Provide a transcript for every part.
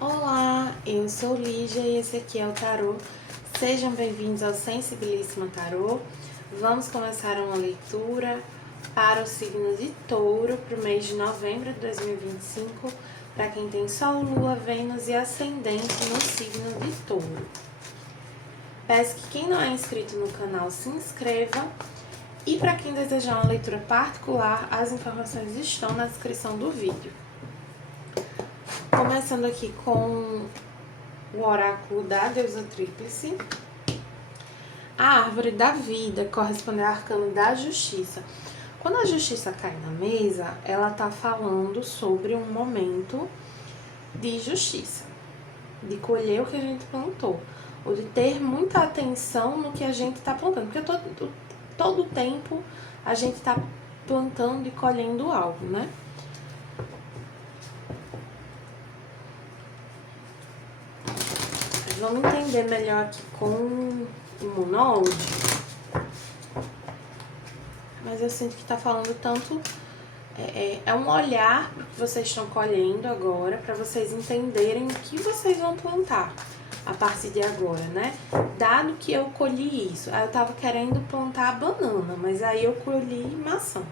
Olá, eu sou Lígia e esse aqui é o Tarô. Sejam bem-vindos ao Sensibilíssima Tarô. Vamos começar uma leitura para o signo de Touro para o mês de novembro de 2025, para quem tem Sol, Lua, Vênus e Ascendente no signo de Touro. Peço que quem não é inscrito no canal se inscreva e para quem desejar uma leitura particular, as informações estão na descrição do vídeo. Começando aqui com o oráculo da deusa tríplice. A árvore da vida corresponde ao arcano da justiça. Quando a justiça cai na mesa, ela tá falando sobre um momento de justiça, de colher o que a gente plantou, ou de ter muita atenção no que a gente tá plantando, porque todo tempo a gente tá plantando e colhendo algo, né? Vamos entender melhor aqui com o monólogo. Mas eu sinto que tá falando tanto... É um olhar pro que vocês estão colhendo agora, para vocês entenderem o que vocês vão plantar a partir de agora, né? Dado que eu colhi isso, aí eu tava querendo plantar banana, mas aí eu colhi maçã.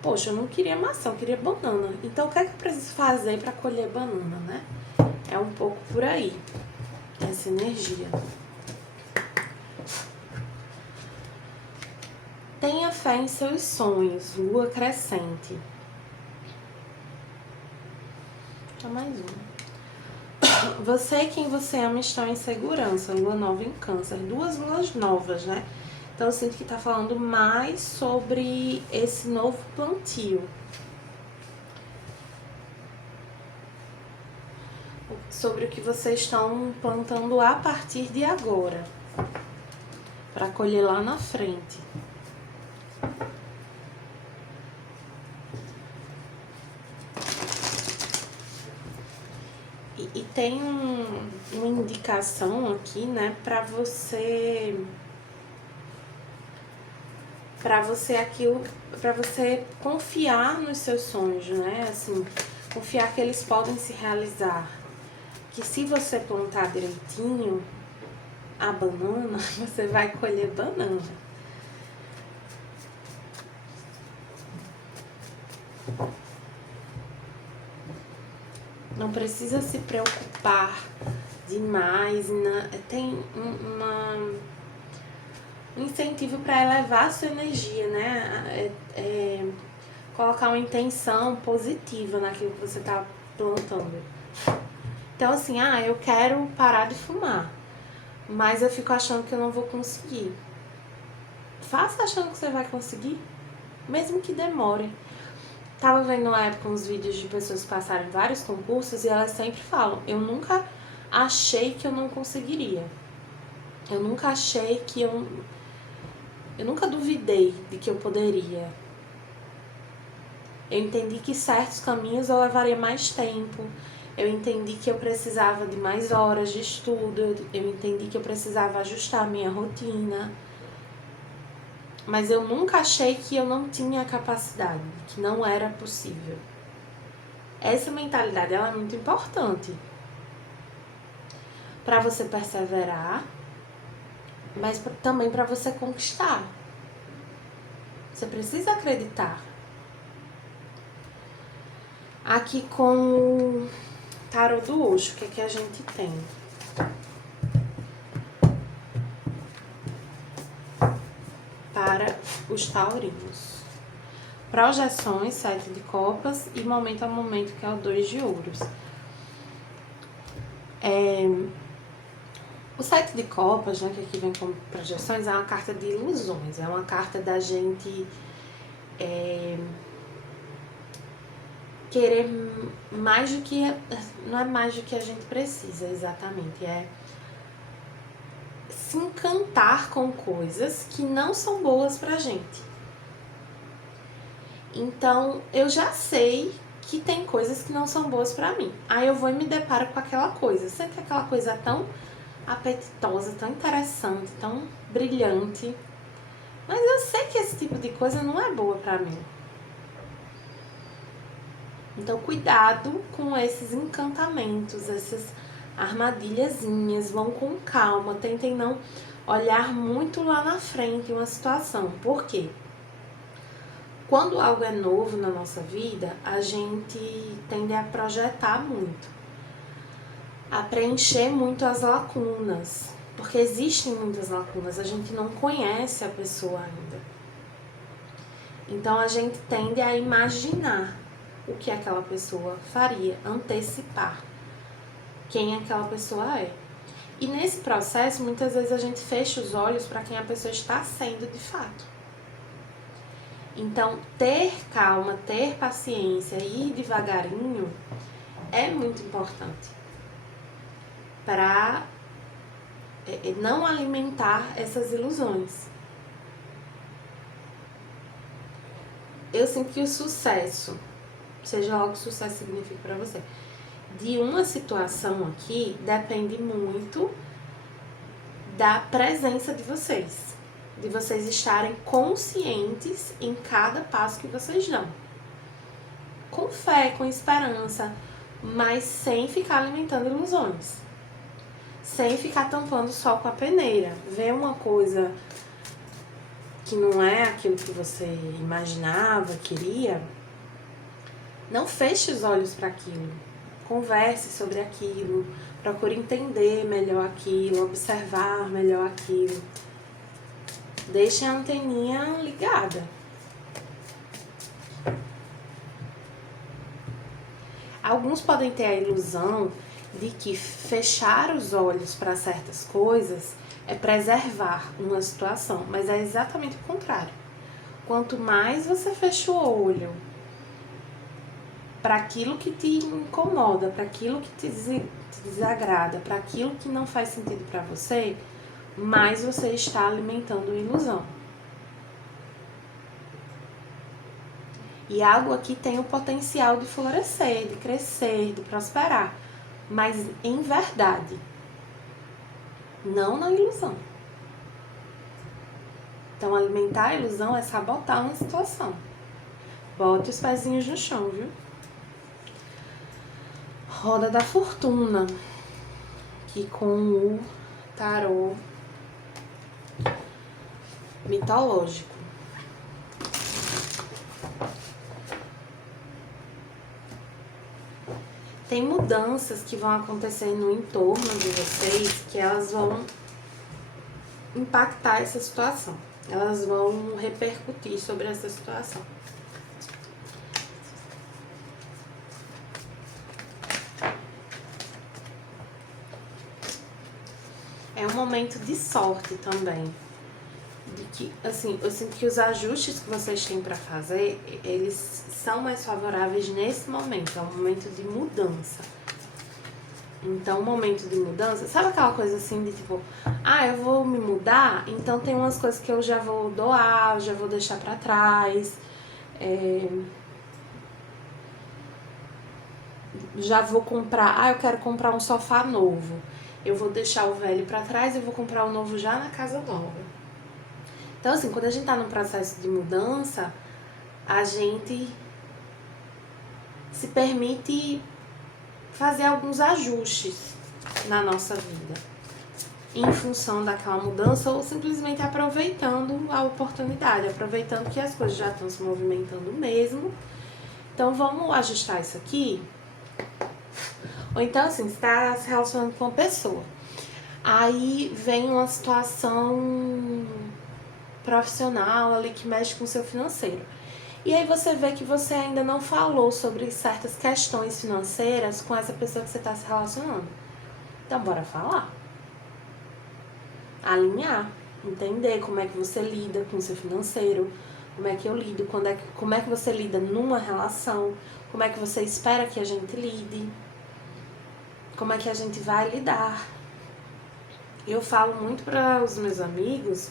Poxa, eu não queria maçã, eu queria banana. Então, o que é que eu preciso fazer para colher banana, né? É um pouco por aí, essa energia. Tenha fé em seus sonhos, lua crescente. Mais um. Você e quem você ama estão em segurança, lua nova em câncer. Duas luas novas, né? Então eu sinto que tá falando mais sobre esse novo plantio. Sobre o que vocês estão plantando a partir de agora, para colher lá na frente. E tem uma indicação aqui, né, para você confiar nos seus sonhos, né? Assim, confiar que eles podem se realizar. Que se você plantar direitinho a banana, você vai colher banana. Não precisa se preocupar demais, tem um incentivo para elevar a sua energia, né? Colocar uma intenção positiva naquilo que você tá plantando. Então, assim, eu quero parar de fumar, mas eu fico achando que eu não vou conseguir. Faça achando que você vai conseguir, mesmo que demore. Tava vendo na época uns vídeos de pessoas que passaram vários concursos e elas sempre falam: eu nunca achei que eu não conseguiria. Eu nunca achei que eu nunca duvidei de que eu poderia. Eu entendi que certos caminhos eu levaria mais tempo. Eu entendi que eu precisava de mais horas de estudo. Eu entendi que eu precisava ajustar a minha rotina. Mas eu nunca achei que eu não tinha capacidade, que não era possível. Essa mentalidade ela é muito importante para você perseverar, mas também para você conquistar. Você precisa acreditar. Aqui com o tarô do Osho, o que é que a gente tem? Para os taurinos. Projeções, 7 de copas e momento a momento, que é o 2 de ouros. O 7 de copas, né, que aqui vem com projeções, é uma carta de ilusões. É uma carta da gente querer mais do que... Não é mais do que a gente precisa, exatamente. É se encantar com coisas que não são boas pra gente. Então, eu já sei que tem coisas que não são boas pra mim. Aí eu vou e me deparo com aquela coisa. Sempre que aquela coisa é tão apetitosa, tão interessante, tão brilhante. Mas eu sei que esse tipo de coisa não é boa pra mim. Então, cuidado com esses encantamentos, essas armadilhazinhas, vão com calma, tentem não olhar muito lá na frente uma situação. Por quê? Quando algo é novo na nossa vida, a gente tende a projetar muito, a preencher muito as lacunas, porque existem muitas lacunas, a gente não conhece a pessoa ainda. Então a gente tende a imaginar o que aquela pessoa faria, antecipar quem aquela pessoa é. E nesse processo, muitas vezes a gente fecha os olhos para quem a pessoa está sendo de fato. Então, ter calma, ter paciência e ir devagarinho é muito importante para não alimentar essas ilusões. Eu sinto que o sucesso, seja lá o que sucesso significa para você, de uma situação aqui depende muito da presença de vocês estarem conscientes em cada passo que vocês dão. Com fé, com esperança, mas sem ficar alimentando ilusões. Sem ficar tampando o sol com a peneira. Ver uma coisa que não é aquilo que você imaginava, queria, não feche os olhos para aquilo. Converse sobre aquilo, procure entender melhor aquilo, observar melhor aquilo. Deixe a anteninha ligada. Alguns podem ter a ilusão de que fechar os olhos para certas coisas é preservar uma situação, mas é exatamente o contrário. Quanto mais você fecha o olho para aquilo que te incomoda, para aquilo que te desagrada, para aquilo que não faz sentido para você, mais você está alimentando a ilusão. E algo aqui tem o potencial de florescer, de crescer, de prosperar, mas em verdade, não na ilusão. Então, alimentar a ilusão é sabotar uma situação. Bote os pezinhos no chão, viu? Roda da Fortuna, que com o tarô mitológico. Tem mudanças que vão acontecer no entorno de vocês que elas vão impactar essa situação. Elas vão repercutir sobre essa situação. É um momento de sorte também. De que, assim, eu sinto que os ajustes que vocês têm para fazer, eles são mais favoráveis nesse momento. É um momento de mudança. Então, um momento de mudança, sabe aquela coisa assim de tipo, eu vou me mudar, então tem umas coisas que eu já vou doar, já vou deixar para trás, já vou comprar, eu quero comprar um sofá novo, eu vou deixar o velho para trás e vou comprar o novo já na casa nova. Então, assim, quando a gente tá num processo de mudança, a gente se permite fazer alguns ajustes na nossa vida em função daquela mudança ou simplesmente aproveitando a oportunidade, aproveitando que as coisas já estão se movimentando mesmo. Então, vamos ajustar isso aqui. Ou então, assim, você está se relacionando com uma pessoa. Aí vem uma situação profissional ali que mexe com o seu financeiro. E aí você vê que você ainda não falou sobre certas questões financeiras com essa pessoa que você está se relacionando. Então, bora falar. Alinhar. Entender como é que você lida com o seu financeiro. Como é que eu lido. Como é que você lida numa relação. Como é que você espera que a gente lide. Como é que a gente vai lidar. Eu falo muito para os meus amigos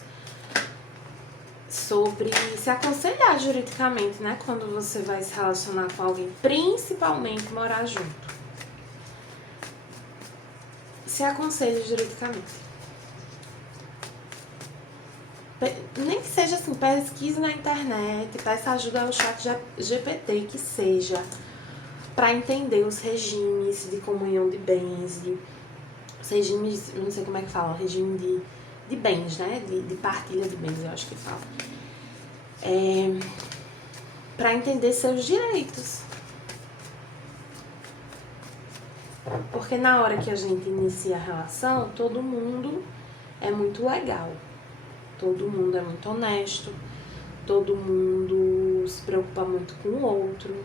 sobre se aconselhar juridicamente, né? Quando você vai se relacionar com alguém, principalmente morar junto. Se aconselhe juridicamente. Nem que seja assim, pesquise na internet, peça ajuda ao chat GPT, que seja. para entender os regimes de comunhão de bens, os regimes, não sei como é que fala, o regime de bens, né? De partilha de bens, eu acho que fala. Para entender seus direitos. Porque na hora que a gente inicia a relação, todo mundo é muito legal. Todo mundo é muito honesto. Todo mundo se preocupa muito com o outro.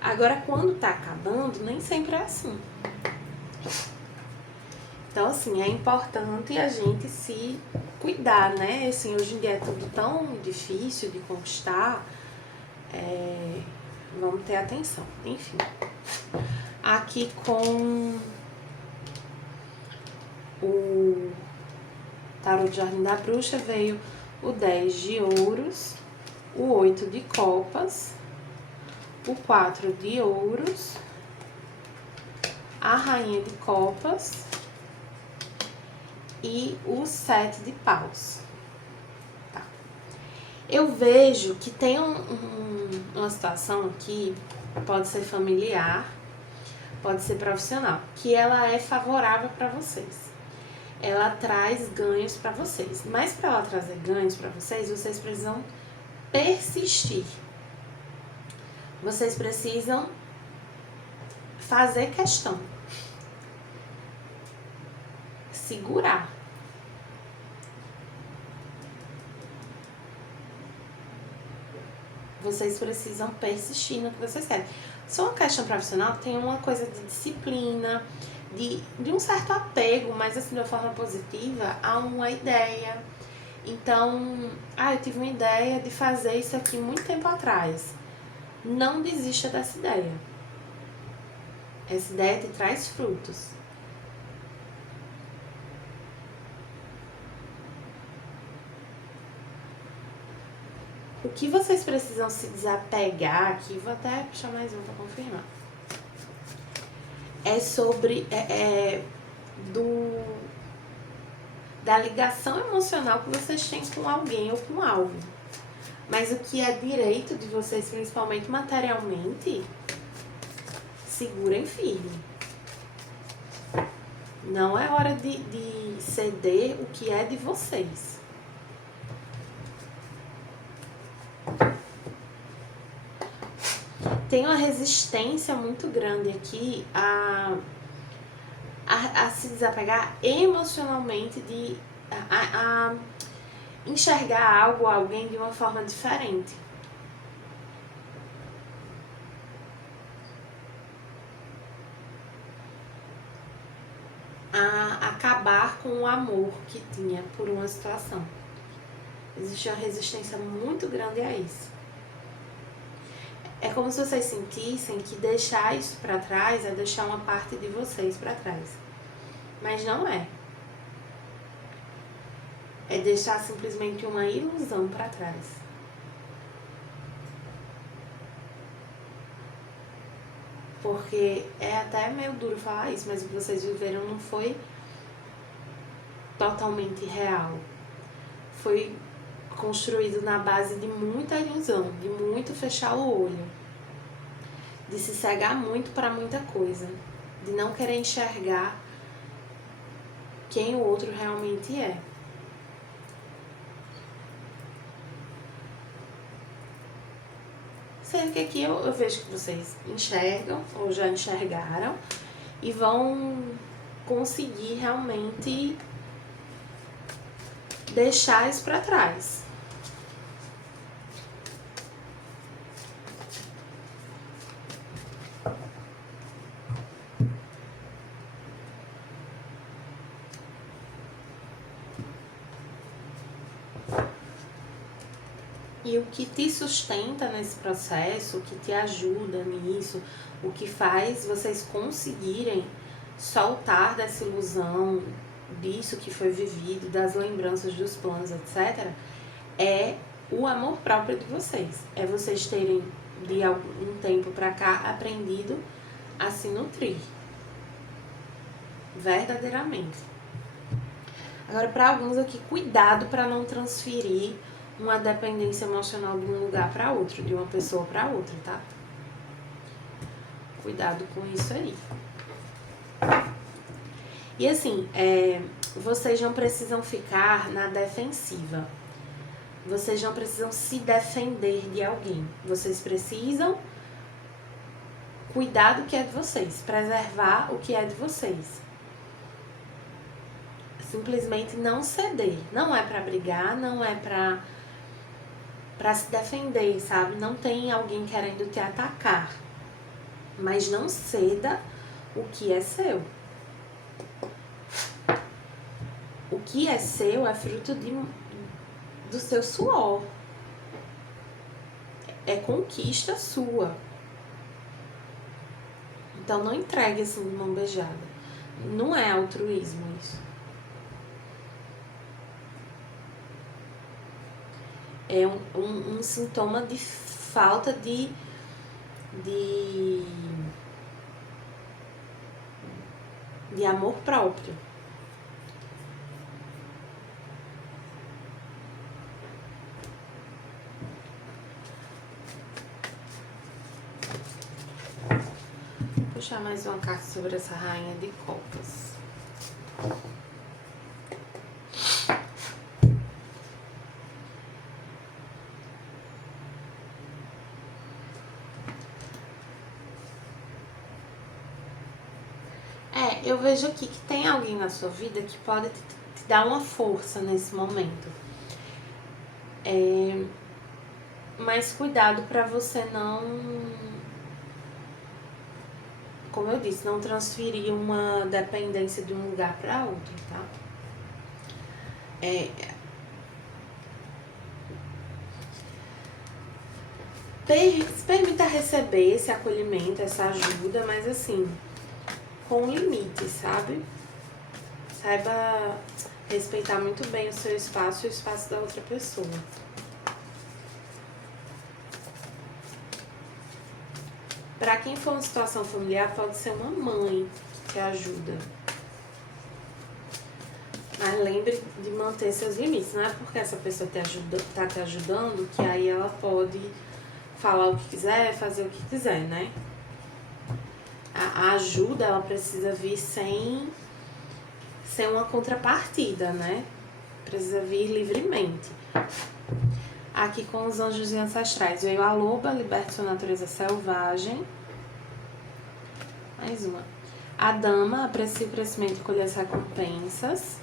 Agora, quando tá acabando, nem sempre é assim. Então, assim, é importante a gente se cuidar, né? Assim, hoje em dia é tudo tão difícil de conquistar. Vamos ter atenção. Enfim. Aqui com o tarô de Jardim da Bruxa veio o 10 de ouros, o 8 de copas, o 4 de ouros, a rainha de copas e o 7 de paus. Tá. Eu vejo que tem uma situação aqui, pode ser familiar, pode ser profissional, que ela é favorável para vocês. Ela traz ganhos para vocês. Mas para ela trazer ganhos para vocês, vocês precisam persistir. Vocês precisam fazer questão. Segurar. Vocês precisam persistir no que vocês querem. Se é uma questão profissional, tem uma coisa de disciplina, de um certo apego, mas assim, de uma forma positiva, a uma ideia. Então, eu tive uma ideia de fazer isso aqui muito tempo atrás. Não desista dessa ideia. Essa ideia te traz frutos. O que vocês precisam se desapegar aqui, vou até puxar mais um para confirmar. É sobre da ligação emocional que vocês têm com alguém ou com algo. Mas o que é direito de vocês, principalmente materialmente, segurem firme. Não é hora de ceder o que é de vocês. Tem uma resistência muito grande aqui a se desapegar emocionalmente, a enxergar algo, alguém de uma forma diferente. A acabar com o amor que tinha por uma situação. Existe uma resistência muito grande a isso. É como se vocês sentissem que deixar isso pra trás é deixar uma parte de vocês pra trás. Mas não é. É deixar simplesmente uma ilusão pra trás. Porque é até meio duro falar isso, mas o que vocês viveram não foi totalmente real. Foi construído na base de muita ilusão, de muito fechar o olho, de se cegar muito para muita coisa, de não querer enxergar quem o outro realmente é. Sendo que aqui eu vejo que vocês enxergam ou já enxergaram e vão conseguir realmente deixar isso para trás. E o que te sustenta nesse processo, o que te ajuda nisso, o que faz vocês conseguirem soltar dessa ilusão, disso que foi vivido, das lembranças dos planos, etc., é o amor próprio de vocês. É vocês terem, de algum tempo pra cá, aprendido a se nutrir. Verdadeiramente. Agora, para alguns aqui, cuidado para não transferir uma dependência emocional de um lugar para outro, de uma pessoa para outra, tá? Cuidado com isso aí. E assim, vocês não precisam ficar na defensiva. Vocês não precisam se defender de alguém. Vocês precisam cuidar do que é de vocês, preservar o que é de vocês. Simplesmente não ceder. Não é pra brigar, não é pra se defender, sabe? Não tem alguém querendo te atacar. Mas não ceda o que é seu. O que é seu é fruto do seu suor. É conquista sua. Então não entregue assim de mão beijada. Não é altruísmo isso. É um sintoma de falta de amor próprio. Vou puxar mais uma carta sobre essa rainha de copas. Eu vejo aqui que tem alguém na sua vida que pode te dar uma força nesse momento. Mas cuidado pra você não, como eu disse, não transferir uma dependência de um lugar pra outro, tá? Se permita receber esse acolhimento, essa ajuda, mas assim, com limite, sabe? Saiba respeitar muito bem o seu espaço e o espaço da outra pessoa. Para quem for uma situação familiar, pode ser uma mãe que ajuda. Mas lembre de manter seus limites. Não é porque essa pessoa tá te ajudando que aí ela pode falar o que quiser, fazer o que quiser, né? A ajuda, ela precisa vir sem uma contrapartida, né? Precisa vir livremente. Aqui com os anjos e ancestrais veio a loba, liberte sua natureza selvagem. Mais uma. A dama, aprecie o crescimento e colhe as recompensas.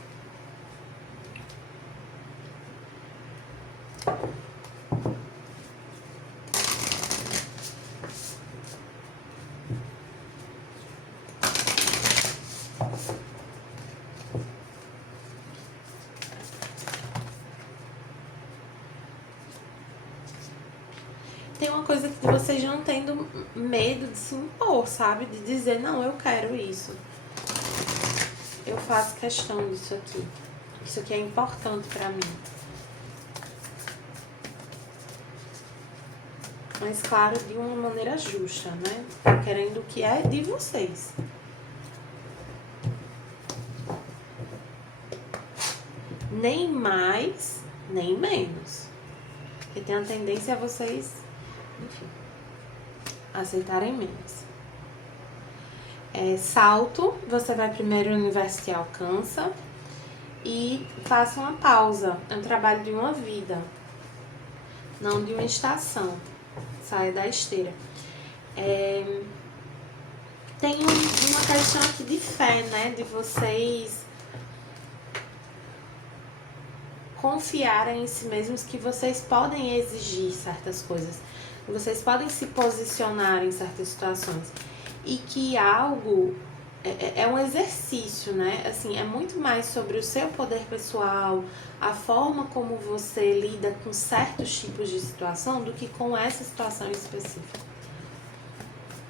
Tem uma coisa que vocês não tendo medo de se impor, sabe? De dizer, não, eu quero isso. Eu faço questão disso aqui. Isso aqui é importante pra mim. Mas, claro, de uma maneira justa, né? Querendo o que é de vocês. Nem mais, nem menos. Porque tem a tendência a vocês, enfim, aceitarem menos. Salto, você vai primeiro no universo que alcança e faça uma pausa. É um trabalho de uma vida, não de uma estação. Saia da esteira. Tem uma questão aqui de fé, né? De vocês confiarem em si mesmos que vocês podem exigir certas coisas. Vocês podem se posicionar em certas situações. E que algo é um exercício, né? Assim, é muito mais sobre o seu poder pessoal, a forma como você lida com certos tipos de situação do que com essa situação específica.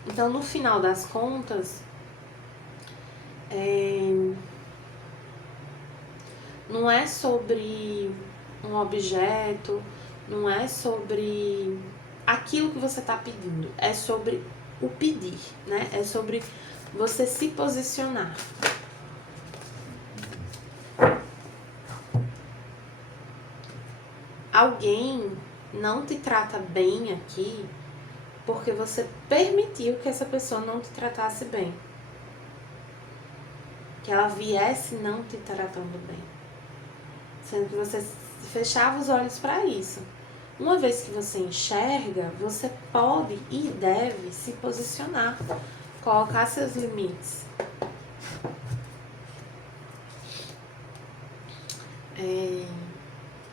Então, no final das contas, não é sobre um objeto, não é sobre aquilo que você está pedindo, é sobre o pedir, né? É sobre você se posicionar. Alguém não te trata bem aqui porque você permitiu que essa pessoa não te tratasse bem. Que ela viesse não te tratando bem. Sendo que você fechava os olhos para isso. Uma vez que você enxerga, você pode e deve se posicionar, colocar seus limites.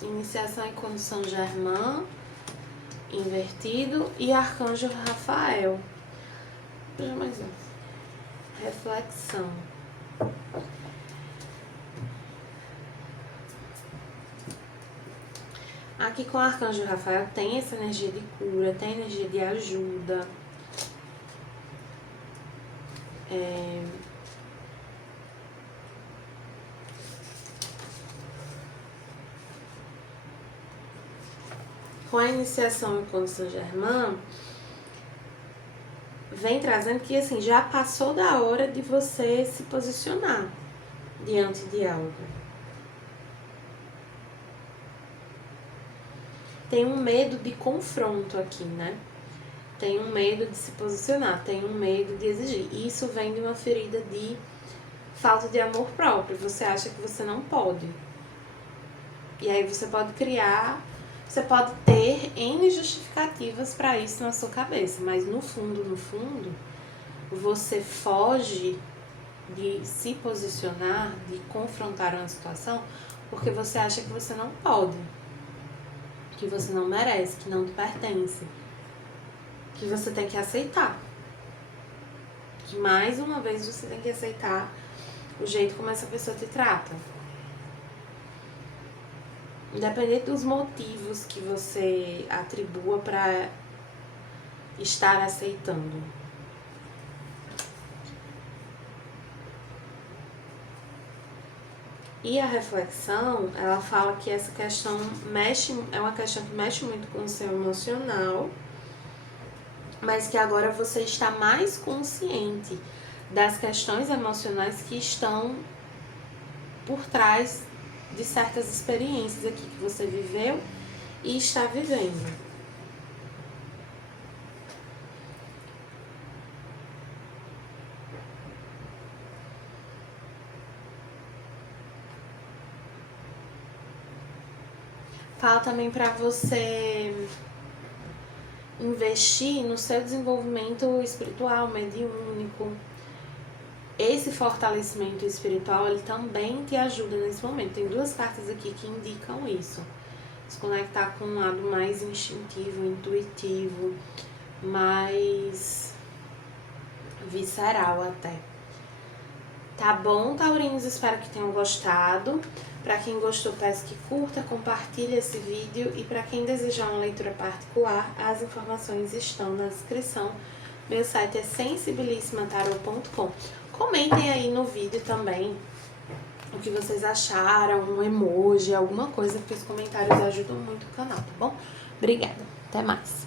Iniciação em condição Germain, invertido, e Arcanjo Rafael. Veja mais um. Reflexão. Aqui com o Arcanjo Rafael tem essa energia de cura, tem energia de ajuda. Com a iniciação em condição Germain, vem trazendo que assim, já passou da hora de você se posicionar diante de algo. Tem um medo de confronto aqui, né? Tem um medo de se posicionar, tem um medo de exigir. Isso vem de uma ferida de falta de amor próprio. Você acha que você não pode. E aí você pode criar, você pode ter N justificativas para isso na sua cabeça. Mas no fundo, você foge de se posicionar, de confrontar uma situação, porque você acha que você não pode. Que você não merece, que não te pertence, que você tem que aceitar. Que mais uma vez você tem que aceitar o jeito como essa pessoa te trata. Independente dos motivos que você atribua para estar aceitando. E a reflexão, ela fala que essa questão é uma questão que mexe muito com o seu emocional, mas que agora você está mais consciente das questões emocionais que estão por trás de certas experiências aqui que você viveu e está vivendo. Fala também para você investir no seu desenvolvimento espiritual, mediúnico. Esse fortalecimento espiritual, ele também te ajuda nesse momento. Tem duas cartas aqui que indicam isso. Se conectar com um lado mais instintivo, intuitivo, mais visceral até. Tá bom, taurinos? Espero que tenham gostado. Para quem gostou, peço que curta, compartilhe esse vídeo. E para quem desejar uma leitura particular, as informações estão na descrição. Meu site é sensibilissimatarot.com. Comentem aí no vídeo também o que vocês acharam, um emoji, alguma coisa, porque os comentários ajudam muito o canal, tá bom? Obrigada, até mais!